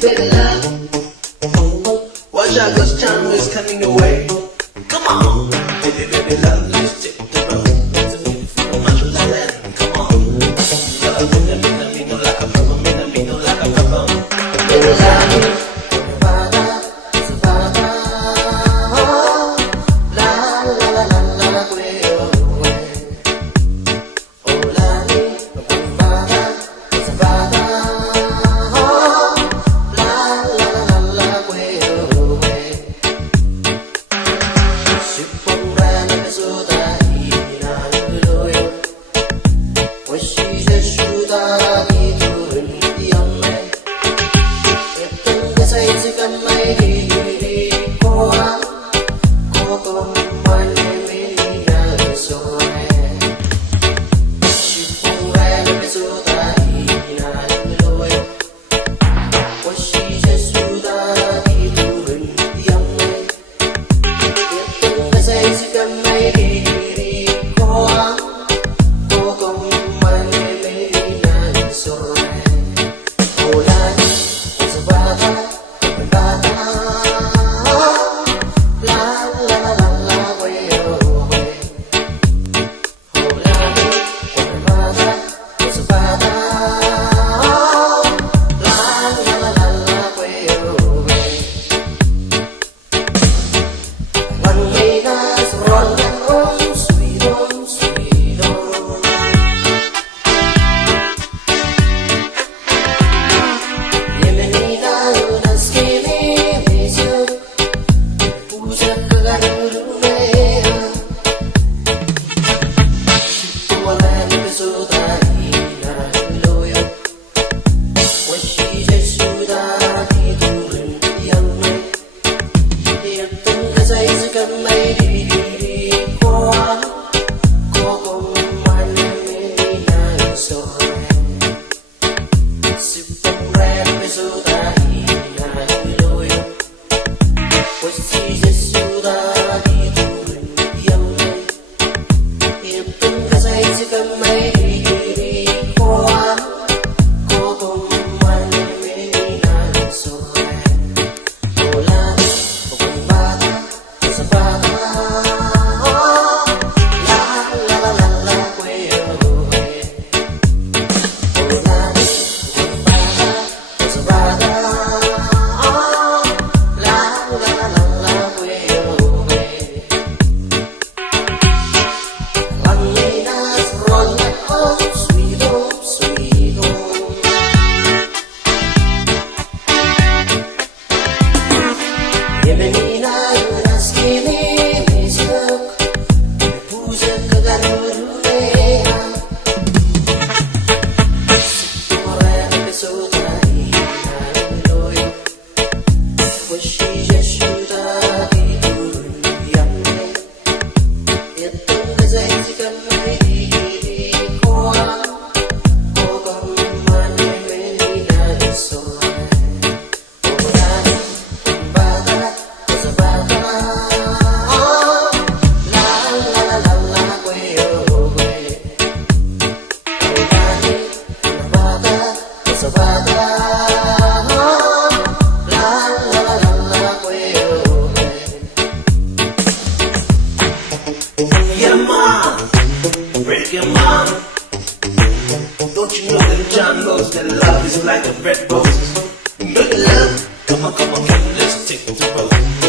Baby love, watch out 'cause time is coming away. Come on, baby love, let's take the road. It's a beautiful wonderland. Come on, love, me no like a problem, me no like a problem. Baby love. Break your mom. Don't you know that John knows that love is like a red rose? Baby love, come on, let's take the road.